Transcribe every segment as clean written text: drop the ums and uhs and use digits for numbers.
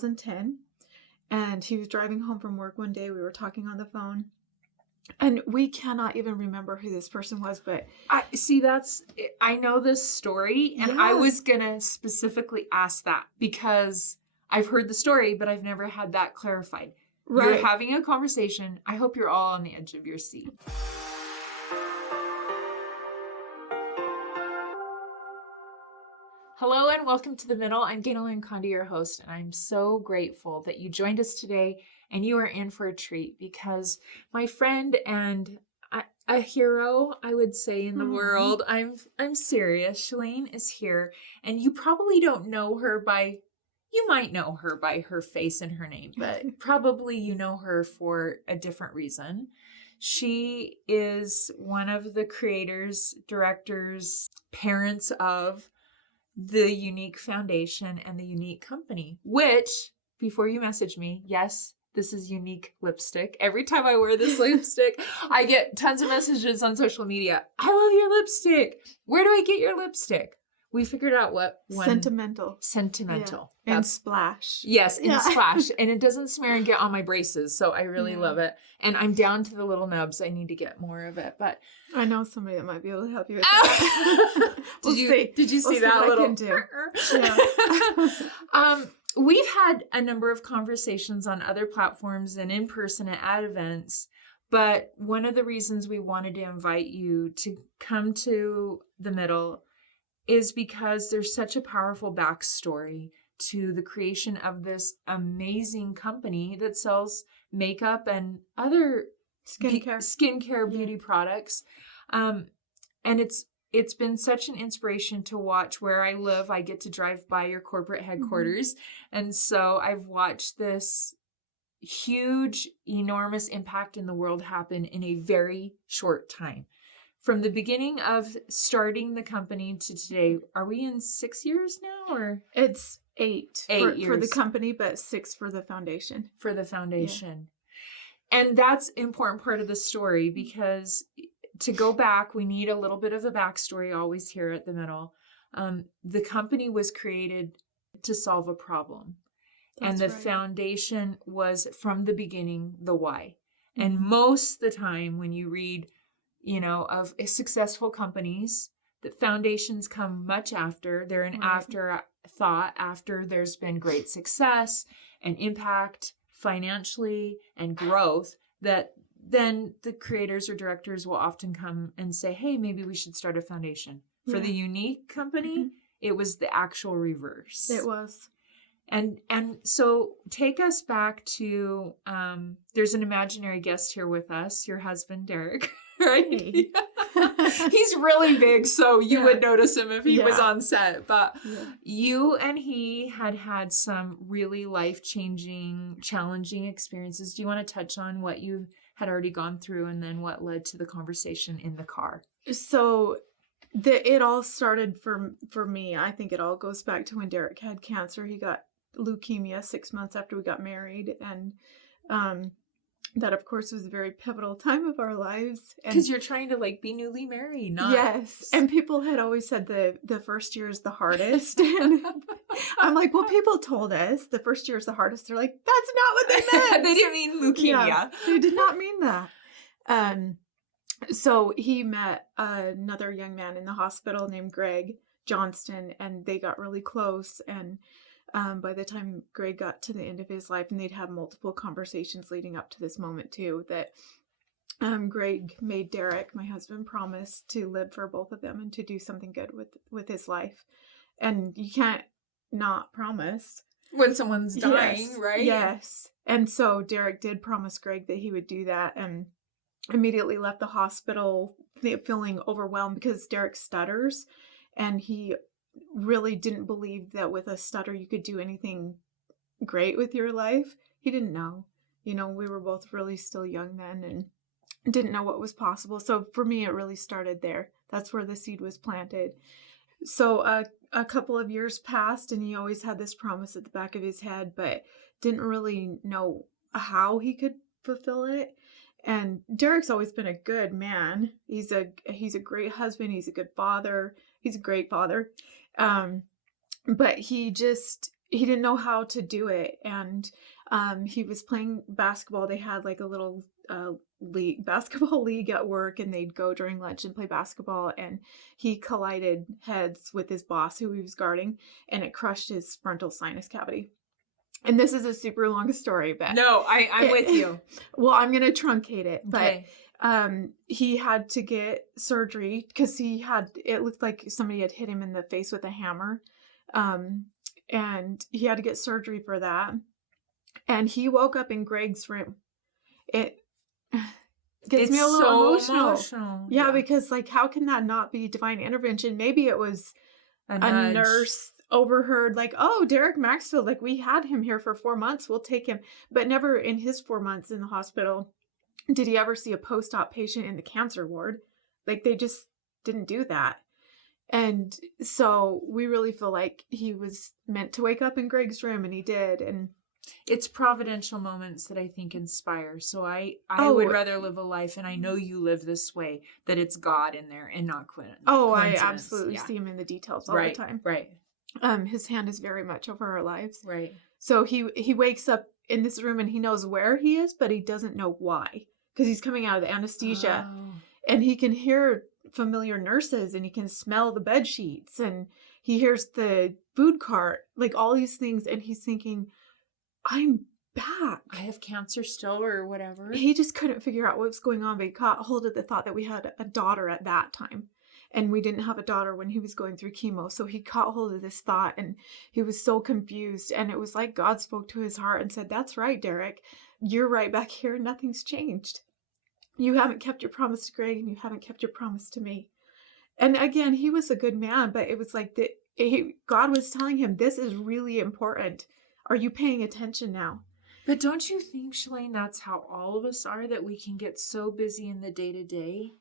2010, and he was driving home from work one day. We were talking on the phone, and we cannot even remember who this person was, but I know this story, and I was gonna specifically ask that because I've heard the story, but I've never had that clarified. Right. You're having a conversation. I hope you're all on the edge of your seat. Hello and welcome to The Middle. I'm Ganel-Lyn, your host, and I'm so grateful that you joined us today and you are in for a treat because my friend and a hero, I would say, in the world, I'm serious. Shelaine is here, and you probably don't know her you might know her by her face and her name, but probably you know her for a different reason. She is one of the creators, directors, parents of the Younique Foundation and the Younique Company, which, before you message me, yes, this is Younique lipstick. Every time I wear this lipstick, I get tons of messages on social media. I love your lipstick. Where do I get your lipstick? We figured out what one. Sentimental. Yeah. And Splash. Yes, and Splash. And it doesn't smear and get on my braces, so I really love it. And I'm down to the little nubs. I need to get more of it, but I know somebody that might be able to help you with that. Did you see that little? I can do. Yeah. We've had a number of conversations on other platforms and in person at events, but one of the reasons we wanted to invite you to come to The Middle is because there's such a powerful backstory to the creation of this amazing company that sells makeup and other skincare beauty products. And it's been such an inspiration to watch. Where I live, I get to drive by your corporate headquarters. And so I've watched this huge, enormous impact in the world happen in a very short time. From the beginning of starting the company to today, are we in 6 years now, or? It's 8 years for the company, but 6 for the foundation. For the foundation. Yeah. And that's an important part of the story because to go back, we need a little bit of a backstory always here at The Middle. The company was created to solve a problem. That's and the foundation was from the beginning, the why. And most of the time when you read of successful companies, that foundations come much after. They're an afterthought after there's been great success and impact financially and growth, that then the creators or directors will often come and say, hey, maybe we should start a foundation. For the Younique Company, it was the actual reverse. It was. And so take us back to, there's an imaginary guest here with us, your husband, Derek, right? Hey. He's really big, so you would notice him if he was on set. But you and he had some really life-changing, challenging experiences. Do you want to touch on what you had already gone through and then what led to the conversation in the car? So it all started for me. I think it all goes back to when Derek had cancer. He got leukemia 6 months after we got married, and that of course was a very pivotal time of our lives, because you're trying to be newly married. Yes, and people had always said the first year is the hardest. And I'm like, well, people told us the first year is the hardest. They're like, that's not what they meant. They didn't mean leukemia. Yeah, they did not mean that. So he met another young man in the hospital named Greg Johnston, and they got really close. And by the time Greg got to the end of his life, and they'd have multiple conversations leading up to this moment too, that Greg made Derek, my husband, promise to live for both of them and to do something good with his life. And you can't not promise when someone's dying, right? Yes. And so Derek did promise Greg that he would do that, and immediately left the hospital feeling overwhelmed because Derek stutters, and he really didn't believe that with a stutter you could do anything great with your life. He didn't know. We were both really still young then and didn't know what was possible. So for me, it really started there. That's where the seed was planted. So a couple of years passed, and he always had this promise at the back of his head, but didn't really know how he could fulfill it. And Derek's always been a good man. He's a great husband. He's a good father. He's a great father. But he just, he didn't know how to do it. And he was playing basketball. They had like a little basketball league at work, and they'd go during lunch and play basketball, and he collided heads with his boss who he was guarding, and it crushed his frontal sinus cavity. And this is a super long story, but no, I'm with you. Well, I'm going to truncate it, okay. But he had to get surgery because it looked like somebody had hit him in the face with a hammer. And he had to get surgery for that. And he woke up in Greg's room. It gets me a little emotional. Yeah, because like, how can that not be divine intervention? Maybe it was a nurse overheard, like, oh, Derek Maxfield, like, we had him here for 4 months, we'll take him. But never in his 4 months in the hospital did he ever see a post-op patient in the cancer ward. Like, they just didn't do that. And so we really feel like he was meant to wake up in Greg's room, and he did. And it's providential moments that I think inspire. So I would rather live a life, and I know you live this way, that it's God in there and not coincidence. Oh, I absolutely see him in the details all the time. Right. His hand is very much over our lives. Right. So he wakes up in this room, and he knows where he is, but he doesn't know why, because he's coming out of the anesthesia. Oh. And he can hear familiar nurses, and he can smell the bed sheets, and he hears the food cart, like all these things. And he's thinking, I'm back. I have cancer still, or whatever. He just couldn't figure out what was going on, but he caught hold of the thought that we had a daughter at that time. And we didn't have a daughter when he was going through chemo. So he caught hold of this thought, and he was so confused. And it was like God spoke to his heart and said, that's right, Derek. You're right back here. Nothing's changed. You haven't kept your promise to Greg, and you haven't kept your promise to me. And again, he was a good man, but it was like God was telling him, this is really important. Are you paying attention now? But don't you think, Shelaine, that's how all of us are, that we can get so busy in the day-to-day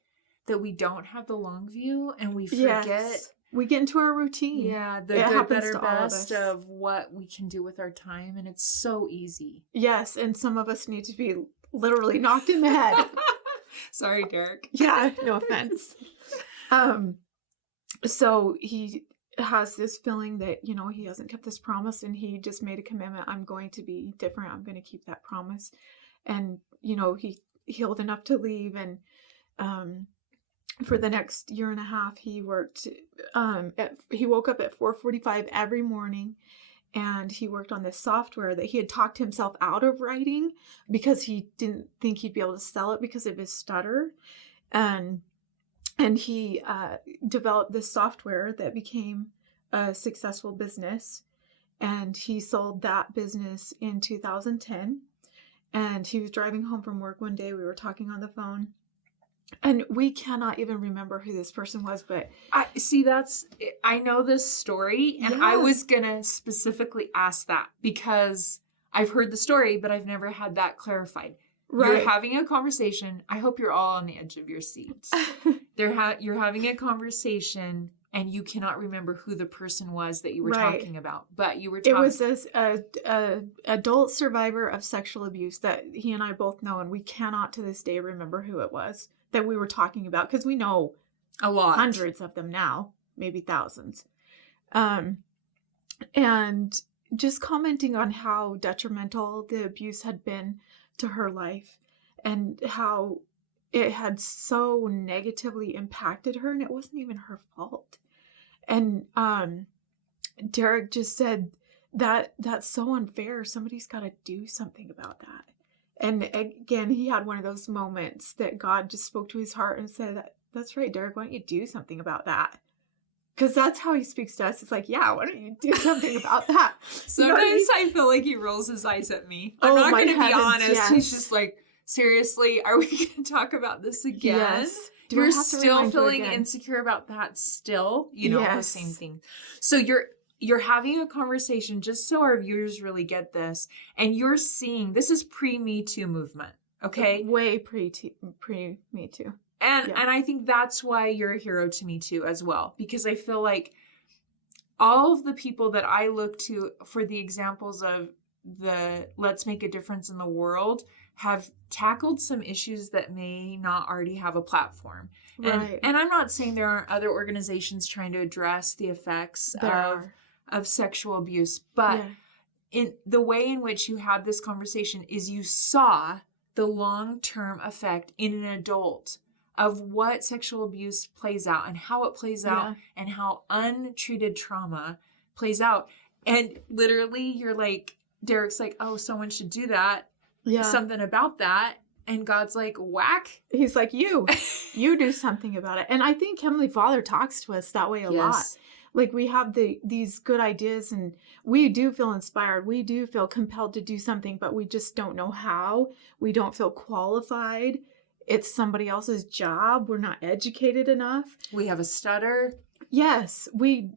that we don't have the long view, and we forget. Yes. We get into our routine. Yeah, the good, better, best of what we can do with our time, and it's so easy. Yes, and some of us need to be literally knocked in the head. Sorry, Derek. Yeah, no offense. So he has this feeling that, he hasn't kept this promise, and he just made a commitment. I'm going to be different. I'm going to keep that promise. And, he healed enough to leave. And for the next year and a half, he worked, he woke up at 4:45 every morning, and he worked on this software that he had talked himself out of writing because he didn't think he'd be able to sell it because of his stutter. And he developed this software that became a successful business. And he sold that business in 2010. And he was driving home from work one day. We were talking on the phone. And we cannot even remember who this person was, but I know this story, and yes. I was going to specifically ask that because I've heard the story, but I've never had that clarified. Right. You're having a conversation. I hope you're all on the edge of your seats. You're having a conversation, and you cannot remember who the person was that you were talking about, but you were talking. It was this adult survivor of sexual abuse that he and I both know, and we cannot to this day remember who it was that we were talking about, because we know a lot, hundreds of them now, maybe thousands. And just commenting on how detrimental the abuse had been to her life, and how it had so negatively impacted her, and it wasn't even her fault. And Derek just said that's so unfair. Somebody's got to do something about that. And again, he had one of those moments that God just spoke to his heart and said, that's right, Derek, why don't you do something about that? Because that's how he speaks to us. It's like, yeah, why don't you do something about that? Sometimes I feel like he rolls his eyes at me. I'm not going to be honest. Yes. He's just like, seriously, are we going to talk about this again? Yes. You're still feeling insecure about that still? The same thing. So you're having a conversation, just so our viewers really get this, and you're seeing, this is pre-Me Too movement, okay? Way pre-Me Too. And I think that's why you're a hero to me too as well, because I feel like all of the people that I look to for the examples of the let's make a difference in the world have tackled some issues that may not already have a platform. Right. And I'm not saying there aren't other organizations trying to address the effects of sexual abuse, but in the way in which you had this conversation is you saw the long-term effect in an adult of what sexual abuse plays out and how it plays out and how untreated trauma plays out. And literally you're like, Derek's like, oh, someone should do that. Yeah. Something about that. And God's like, whack. He's like, you do something about it. And I think Heavenly Father talks to us that way a lot. Like we have these good ideas and we do feel inspired. We do feel compelled to do something, but we just don't know how. We don't feel qualified. It's somebody else's job. We're not educated enough. We have a stutter. Yes. We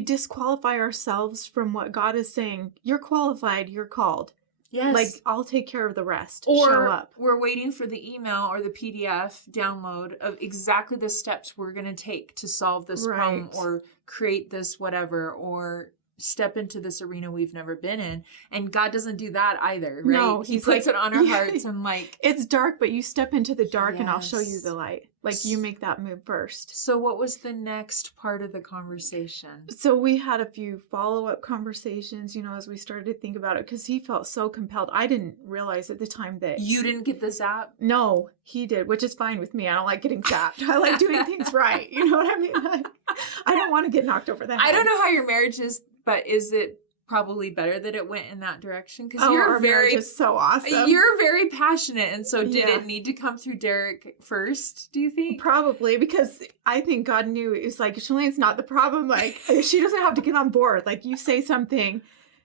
disqualify ourselves from what God is saying. You're qualified. You're called. Yes. Like, I'll take care of the rest. Or show up. We're waiting for the email or the PDF download of exactly the steps we're going to take to solve this problem or create this whatever or step into this arena we've never been in. And God doesn't do that either, right? No, he puts it on our hearts and like... It's dark, but you step into the dark and I'll show you the light. Like you make that move first. So what was the next part of the conversation? So we had a few follow-up conversations, as we started to think about it, because he felt so compelled. I didn't realize at the time that... You didn't get the zap? No, he did, which is fine with me. I don't like getting zapped. I like doing things right. You know what I mean? Like, I don't want to get knocked over the head. I don't know how your marriage is, but is it probably better that it went in that direction? Because you're very just so awesome. You're very passionate, and so did it need to come through Derek first? Do you think? Probably, because I think God knew it was like Shalaine's not the problem. Like she doesn't have to get on board. Like you say something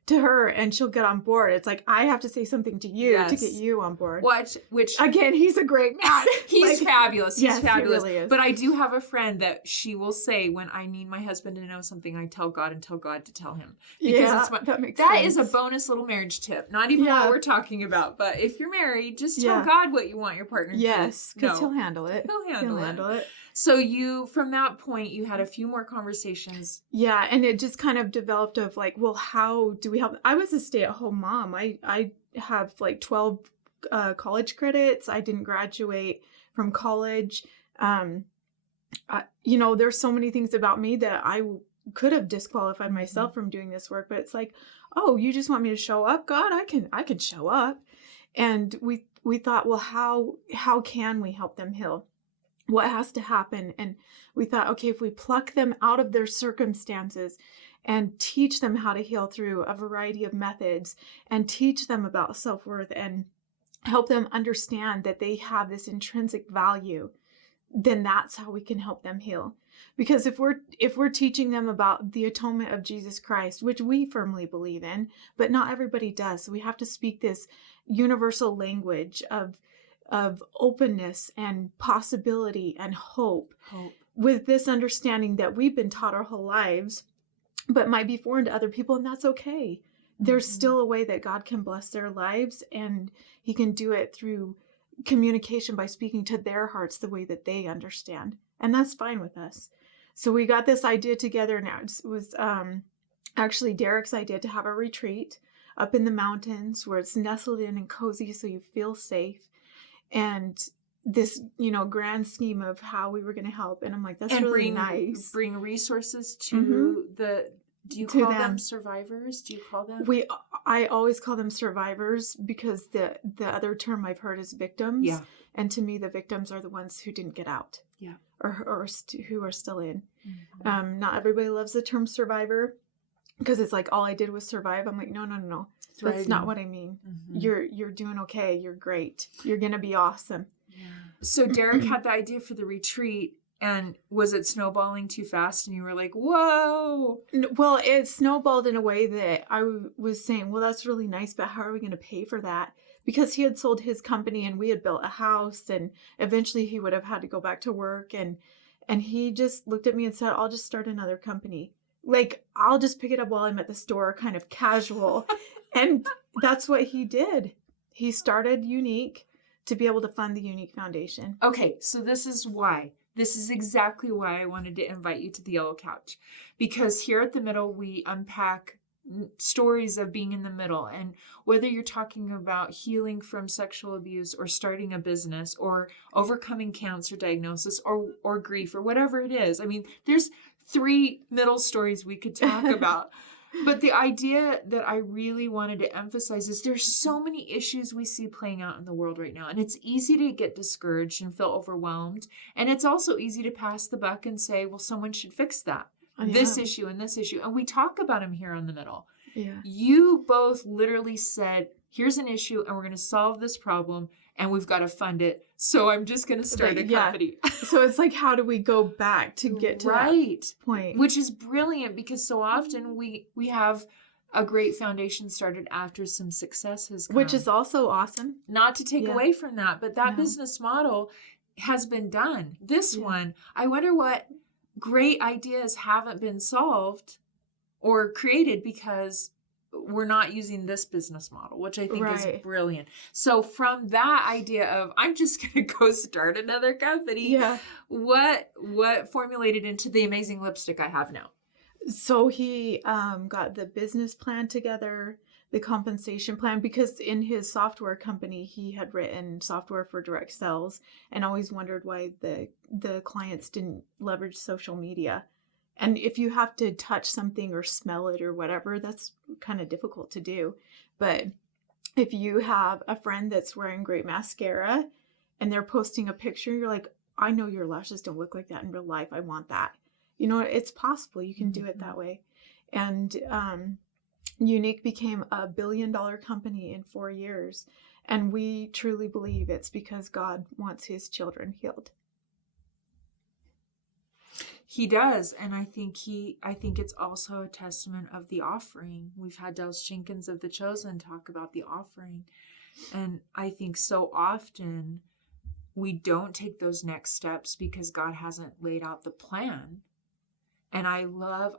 to her and she'll get on board. It's like I have to say something to you to get you on board. Which again, he's a great man. He's fabulous. He's fabulous. He really is. But I do have a friend that she will say when I need my husband to know something, I tell God and tell God to tell him. Because that makes that sense. is a bonus little marriage tip. Not even what we're talking about, but if you're married, just tell God what you want your partner to do. Yes, because he'll handle it. He'll handle it. So from that point, you had a few more conversations. Yeah, and it just kind of developed of like, well, how do we help? I was a stay-at-home mom. I have like 12 college credits. I didn't graduate from college. There's so many things about me that I could have disqualified myself from doing this work, but it's like, oh, you just want me to show up? God, I can show up. And we thought, well, how can we help them heal? What has to happen? And we thought, okay, if we pluck them out of their circumstances and teach them how to heal through a variety of methods and teach them about self-worth and help them understand that they have this intrinsic value, then that's how we can help them heal. Because if we're teaching them about the atonement of Jesus Christ, which we firmly believe in, but not everybody does. So we have to speak this universal language of openness and possibility and hope with this understanding that we've been taught our whole lives, but might be foreign to other people, and that's okay. There's still a way that God can bless their lives, and he can do it through communication by speaking to their hearts the way that they understand. And that's fine with us. So we got this idea together now. It was actually Derek's idea to have a retreat up in the mountains where it's nestled in and cozy so you feel safe. And this, grand scheme of how we were going to help. And I'm like, that's really nice. Bring resources to do you call them survivors? Do you call them? I always call them survivors because the other term I've heard is victims. Yeah. And to me, the victims are the ones who didn't get out. Yeah. Or who are still in. Mm-hmm. Not everybody loves the term survivor because it's like, all I did was survive. I'm like, no. That's not what I mean. Mm-hmm. You're doing okay. You're great. You're going to be awesome. Yeah. So Derek had the idea for the retreat, and was it snowballing too fast? And you were like, whoa. Well, it snowballed in a way that I was saying, well, that's really nice, but how are we going to pay for that? Because he had sold his company and we had built a house, and eventually he would have had to go back to work. And he just looked at me and said, I'll just start another company. Like, I'll just pick it up while I'm at the store, kind of casual. And that's what he did. He started Younique to be able to fund the Younique Foundation. Okay, so this is why. This is exactly why I wanted to invite you to the Yellow Couch. Because here at the middle, we unpack stories of being in the middle. And whether you're talking about healing from sexual abuse or starting a business or overcoming cancer diagnosis or grief or whatever it is. I mean, there's 3 middle stories we could talk about. But the idea that I really wanted to emphasize is there's so many issues we see playing out in the world right now. And it's easy to get discouraged and feel overwhelmed. And it's also easy to pass the buck and say, well, someone should fix that. This issue and this issue. And we talk about them here on The Middle. Yeah. You both literally said, here's an issue and we're going to solve this problem and we've got to fund it. So I'm just going to start a company. So it's like, how do we go back to get to that point? Which is brilliant because so often we have a great foundation started after some success has come. Which is also awesome. Not to take away from that, but that business model has been done. This one, I wonder what great ideas haven't been solved or created because we're not using this business model, which I think is brilliant. So from that idea of, I'm just going to go start another company, what formulated into the amazing lipstick I have now? So he got the business plan together, the compensation plan, because in his software company, he had written software for direct sales and always wondered why the clients didn't leverage social media. And if you have to touch something or smell it or whatever, that's kind of difficult to do. But if you have a friend that's wearing great mascara and they're posting a picture, you're like, I know your lashes don't look like that in real life. I want that. You know, it's possible. You can do it that way. And Younique became a $1 billion company in 4 years. And we truly believe it's because God wants his children healed. He does, and I think it's also a testament of the offering. We've had Dels Jenkins of The Chosen talk about the offering, and I think so often we don't take those next steps because God hasn't laid out the plan. And I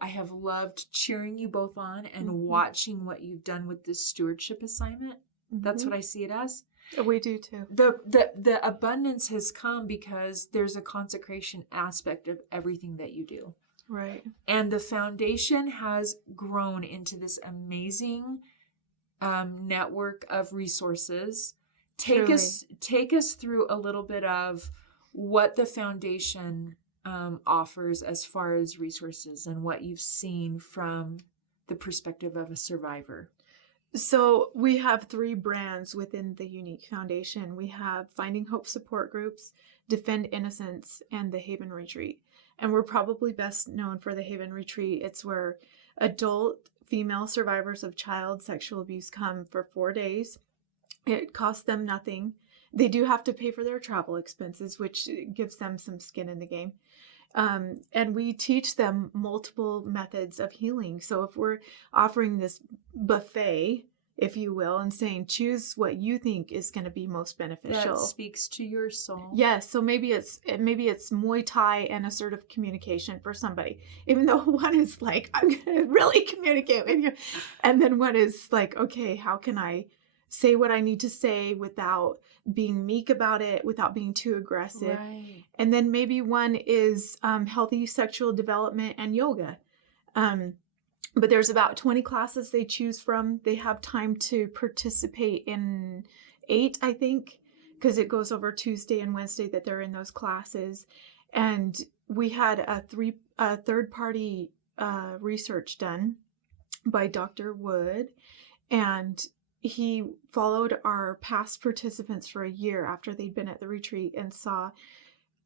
have loved cheering you both on and watching what you've done with this stewardship assignment. That's what I see it as. We do too. The abundance has come because there's a consecration aspect of everything that you do. Right. And the foundation has grown into this amazing network of resources. Take us through a little bit of what the foundation offers as far as resources and what you've seen from the perspective of a survivor. So we have 3 brands within the Younique Foundation. We have Finding Hope support groups, Defend Innocence, and the Haven Retreat. And we're probably best known for the Haven Retreat. It's where adult female survivors of child sexual abuse come for 4 days. It costs them nothing. They do have to pay for their travel expenses, which gives them some skin in the game. And we teach them multiple methods of healing. So if we're offering this buffet, if you will, and saying, choose what you think is going to be most beneficial. That speaks to your soul. Yes. So maybe it's Muay Thai and assertive communication for somebody, even though one is like, I'm going to really communicate with you. And then one is like, okay, how can I say what I need to say without being meek about it, without being too aggressive. Right. And then maybe one is healthy sexual development and yoga. But there's about 20 classes they choose from. They have time to participate in 8, I think, because it goes over Tuesday and Wednesday that they're in those classes. And we had a third-party research done by Dr. Wood, and he followed our past participants for a year after they'd been at the retreat and saw,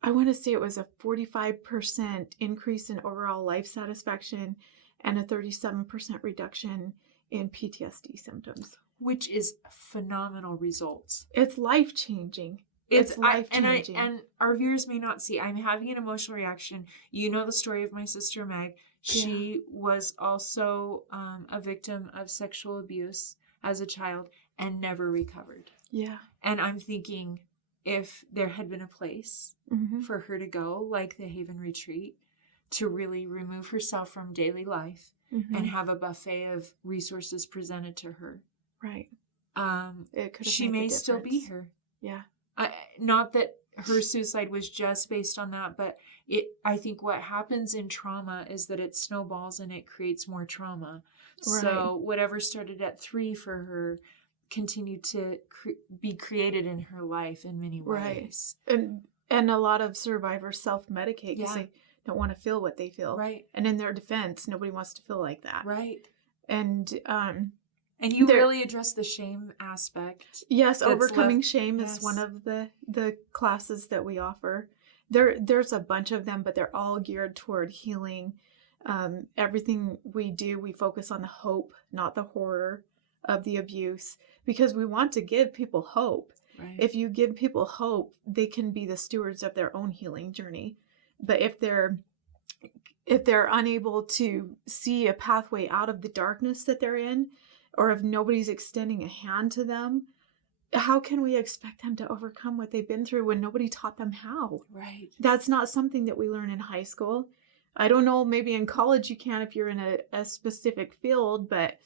I want to say it was a 45% increase in overall life satisfaction and a 37% reduction in PTSD symptoms. Which is phenomenal results. It's life-changing. It's life-changing. And our viewers may not see, I'm having an emotional reaction. You know the story of my sister Meg. She was also a victim of sexual abuse as a child and never recovered. Yeah. And I'm thinking, if there had been a place for her to go, like the Haven Retreat, to really remove herself from daily life and have a buffet of resources presented to her. Right. She may still be here. Yeah. Not that her suicide was just based on that, but I think what happens in trauma is that it snowballs and it creates more trauma. Right. So whatever started at 3 for her continued to be created in her life in many ways. Right. And a lot of survivors self-medicate because they don't want to feel what they feel. Right. And in their defense, nobody wants to feel like that. Right. And you really address the shame aspect. Yes, overcoming shame is one of the classes that we offer. There's a bunch of them, but they're all geared toward healing. Everything we do, we focus on the hope, not the horror of the abuse, because we want to give people hope. Right. If you give people hope, they can be the stewards of their own healing journey. But if they're unable to see a pathway out of the darkness that they're in, or if nobody's extending a hand to them, how can we expect them to overcome what they've been through when nobody taught them how? Right. That's not something that we learn in high school. I don't know, maybe in college you can if you're in a specific field, but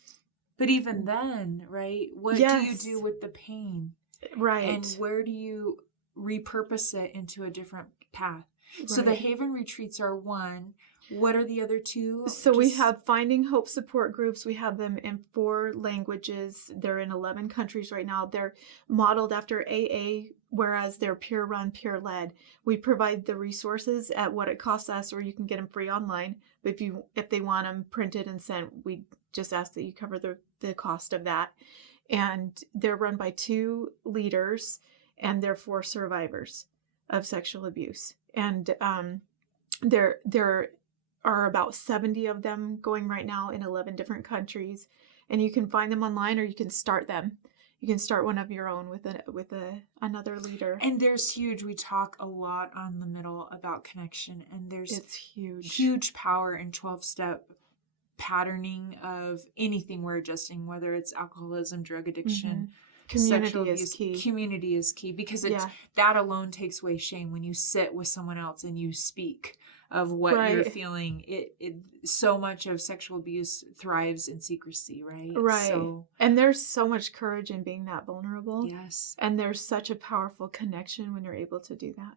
even then, right? What do you do with the pain? Right. And where do you repurpose it into a different path? Right. So the Haven retreats are one. What are the other two? So we have Finding Hope support groups. We have them in 4 languages. They're in 11 countries right now. They're modeled after AA, whereas they're peer-run, peer-led. We provide the resources at what it costs us, or you can get them free online. But if they want them printed and sent, we just ask that you cover the cost of that. And they're run by 2 leaders, and they're 4 survivors of sexual abuse. And there are about 70 of them going right now in 11 different countries, and you can find them online, or you can start them. You can start one of your own with another leader. And there's huge. We talk a lot on the middle about connection, and it's huge power in 12-step patterning of anything we're adjusting, whether it's alcoholism, drug addiction. Community is key. Community is key, because that alone takes away shame. When you sit with someone else and you speak of what you're feeling, it so much of sexual abuse thrives in secrecy, right? Right. And there's so much courage in being that vulnerable. Yes. And there's such a powerful connection when you're able to do that.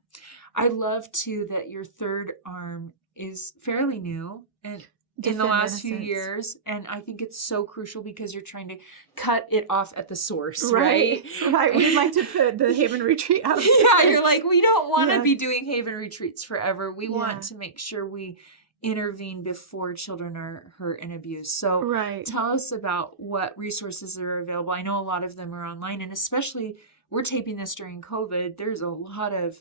I love too that your third arm is fairly new and in the last few years, and I think it's so crucial because you're trying to cut it off at the source, right? Right. We'd like to put the Haven retreat out. You're like, we don't want to be doing Haven retreats forever. We want to make sure we intervene before children are hurt and abused. So tell us about what resources are available. I know a lot of them are online, and especially we're taping this during COVID. There's a lot of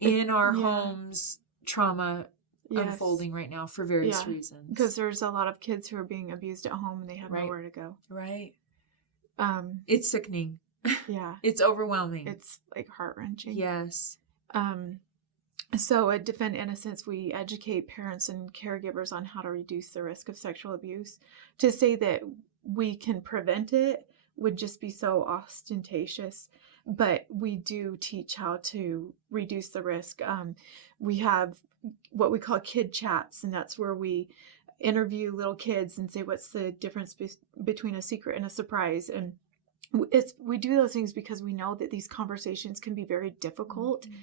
in our homes trauma unfolding right now for various reasons. Because there's a lot of kids who are being abused at home and they have nowhere to go. Right. It's sickening. Yeah. It's overwhelming. It's like heart-wrenching. Yes. So at Defend Innocence, we educate parents and caregivers on how to reduce the risk of sexual abuse. To say that we can prevent it would just be so ostentatious. But we do teach how to reduce the risk. We have what we call kid chats, and that's where we interview little kids and say, what's the difference between a secret and a surprise? And we do those things because we know that these conversations can be very difficult. Mm-hmm.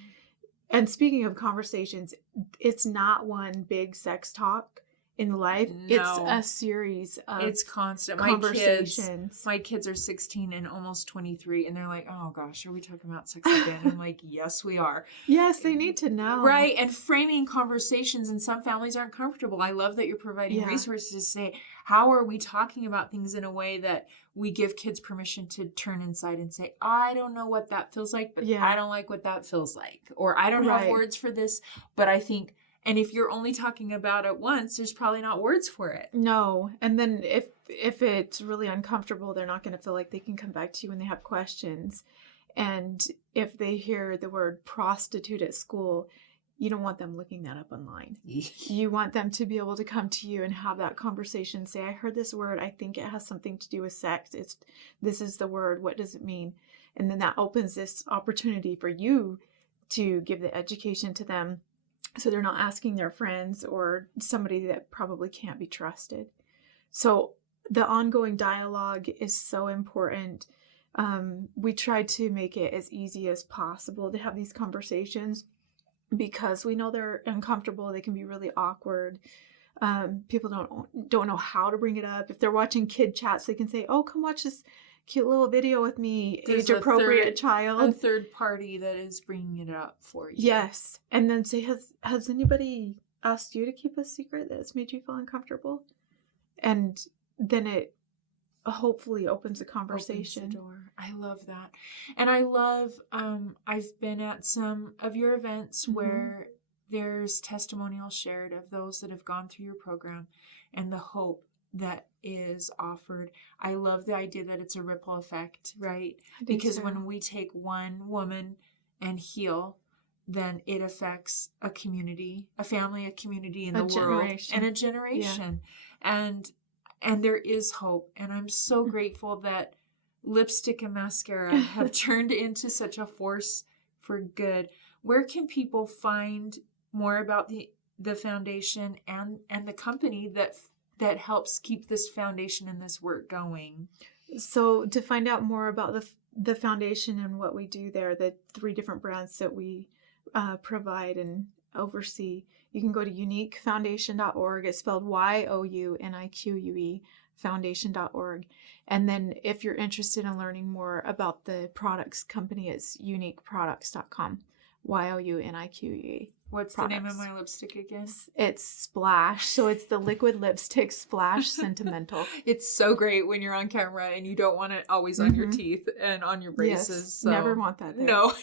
And speaking of conversations, it's not one big sex talk in life. No. It's a series of constant conversations. My kids are 16 and almost 23, and they're like, oh gosh, are we talking about sex again? I'm like, yes, we are. Yes, they need to know. Right. And framing conversations, and some families aren't comfortable. I love that you're providing resources to say, how are we talking about things in a way that we give kids permission to turn inside and say, I don't know what that feels like, but I don't like what that feels like. Or I don't have words for this, but I think. And if you're only talking about it once, there's probably not words for it. No. And then if it's really uncomfortable, they're not going to feel like they can come back to you when they have questions. And if they hear the word prostitute at school, you don't want them looking that up online. You want them to be able to come to you and have that conversation. Say, I heard this word. I think it has something to do with sex. This is the word. What does it mean? And then that opens this opportunity for you to give the education to them. So they're not asking their friends or somebody that probably can't be trusted. So the ongoing dialogue is so important. We try to make it as easy as possible to have these conversations because we know they're uncomfortable. They can be really awkward. People don't know how to bring it up. If they're watching kid chats, they can say, oh, come watch this cute little video with me, age-appropriate child. A third party that is bringing it up for you. Yes. And then say, has anybody asked you to keep a secret that's made you feel uncomfortable? And then it hopefully opens a conversation. Opens the door. I love that. And I love, I've been at some of your events where there's testimonials shared of those that have gone through your program and the hope that is offered. I love the idea that it's a ripple effect, right? Because when we take one woman and heal, then it affects a community, a family, a community in the world, and a generation. Yeah. And there is hope. And I'm so grateful that lipstick and mascara have turned into such a force for good. Where can people find more about the foundation and the company that helps keep this foundation and this work going? So to find out more about the foundation and what we do there, the 3 different brands that we provide and oversee, you can go to youniquefoundation.org. It's spelled YOUNIQUE foundation.org. And then if you're interested in learning more about the products company, it's youniqueproducts.com. YOUNIQUE. What's products. The name of my lipstick again? It's Splash. So it's the liquid lipstick Splash Sentimental. It's so great when you're on camera and you don't want it always on your teeth and on your braces. Yes, so. Never want that there. No.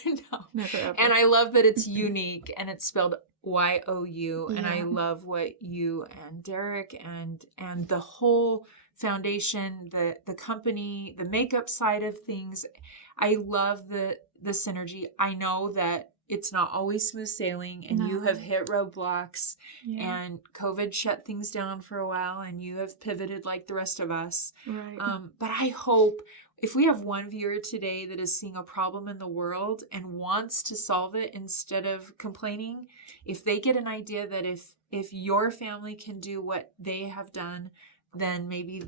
Never ever. And I love that it's unique and it's spelled YOU. And I love what you and Derek and the whole foundation, the company, the makeup side of things. I love the synergy. I know that it's not always smooth sailing and you have hit roadblocks and COVID shut things down for a while and you have pivoted like the rest of us. Right. But I hope if we have one viewer today that is seeing a problem in the world and wants to solve it instead of complaining, if they get an idea that if your family can do what they have done, then maybe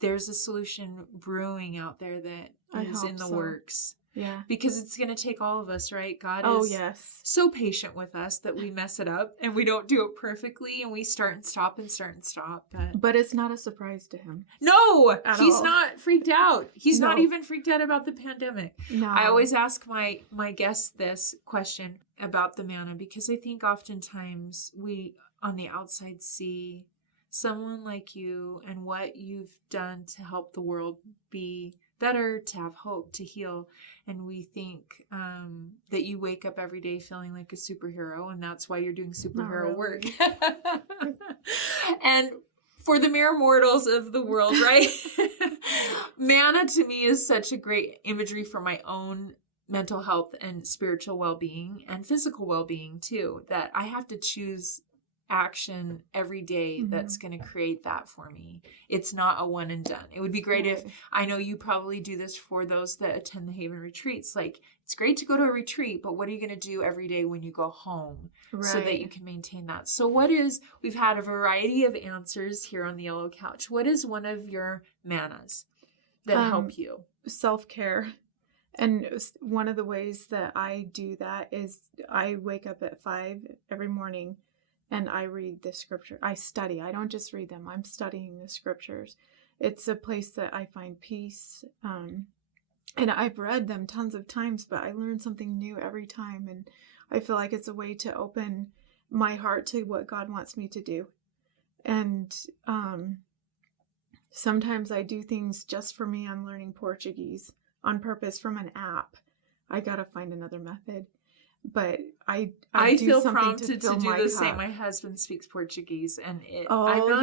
there's a solution brewing out there that is in the works. Yeah. Because it's going to take all of us, right? God is so patient with us that we mess it up and we don't do it perfectly and we start and stop and start and stop. But it's not a surprise to him. No, he's not freaked out. He's not even freaked out about the pandemic. No. I always ask my guests this question about the manna because I think oftentimes we on the outside see someone like you and what you've done to help the world be better, to have hope, to heal. And we think that you wake up every day feeling like a superhero, and that's why you're doing superhero work. And for the mere mortals of the world, right? Manna to me is such a great imagery for my own mental health and spiritual well-being and physical well-being too, that I have to choose action every day that's going to create that for me. It's not a one and done. It would be great if, I know you probably do this for those that attend the Haven retreats. Like, it's great to go to a retreat, but what are you going to do every day when you go home so that you can maintain that? So we've had a variety of answers here on the Yellow Couch. What is one of your mannas that help you? Self-care. And one of the ways that I do that is I wake up at 5 every morning and I read the scripture. I study. I don't just read them. I'm studying the scriptures. It's a place that I find peace. And I've read them tons of times, but I learn something new every time. And I feel like it's a way to open my heart to what God wants me to do. And sometimes I do things just for me. I'm learning Portuguese on purpose from an app. I got to find another method. But I feel prompted to do the same. My husband speaks Portuguese, and you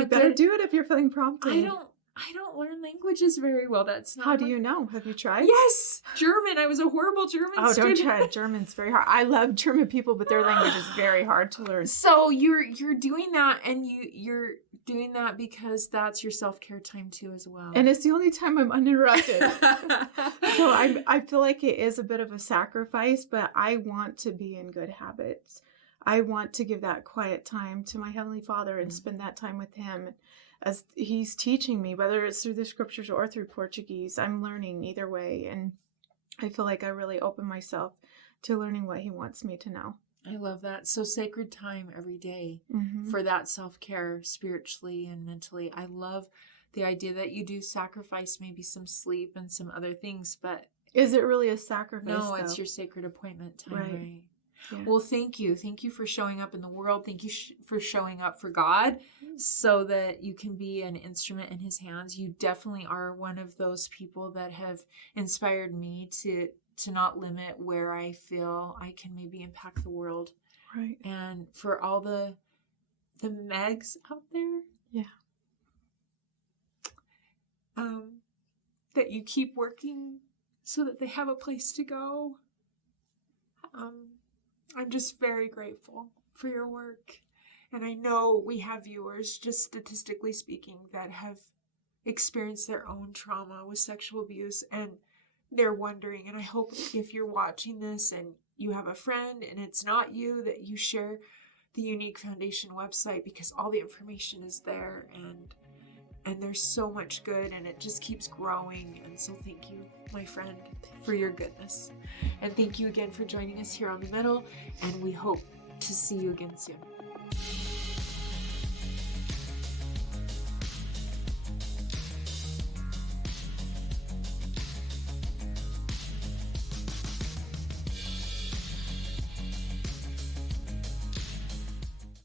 better do it if you're feeling prompted. I don't learn languages very well. That's not. How do you know? Have you tried? Yes, German. I was a horrible German student. Don't try it. German's very hard. I love German people, but their language is very hard to learn. So you're doing that, and you're doing that because that's your self-care time too, as well. And it's the only time I'm uninterrupted. So I feel like it is a bit of a sacrifice, but I want to be in good habits. I want to give that quiet time to my Heavenly Father and spend that time with Him. As He's teaching me, whether it's through the scriptures or through Portuguese, I'm learning either way. And I feel like I really open myself to learning what He wants me to know. I love that. So sacred time every day for that self-care spiritually and mentally. I love the idea that you do sacrifice maybe some sleep and some other things, but... Is it really a sacrifice, No, it's your sacred appointment time, right? Yeah. Well, thank you. Thank you for showing up in the world. Thank you for showing up for God so that you can be an instrument in his hands. You definitely are one of those people that have inspired me to not limit where I feel I can maybe impact the world. Right. And for all the Megs out there. Yeah. That you keep working so that they have a place to go. I'm just very grateful for your work. And I know we have viewers, just statistically speaking, that have experienced their own trauma with sexual abuse, and they're wondering, and I hope if you're watching this and you have a friend and it's not you, that you share the Younique Foundation website, because all the information is there, and there's so much good, and it just keeps growing. And so thank you, my friend, for your goodness. And thank you again for joining us here on The Middle, and we hope to see you again soon.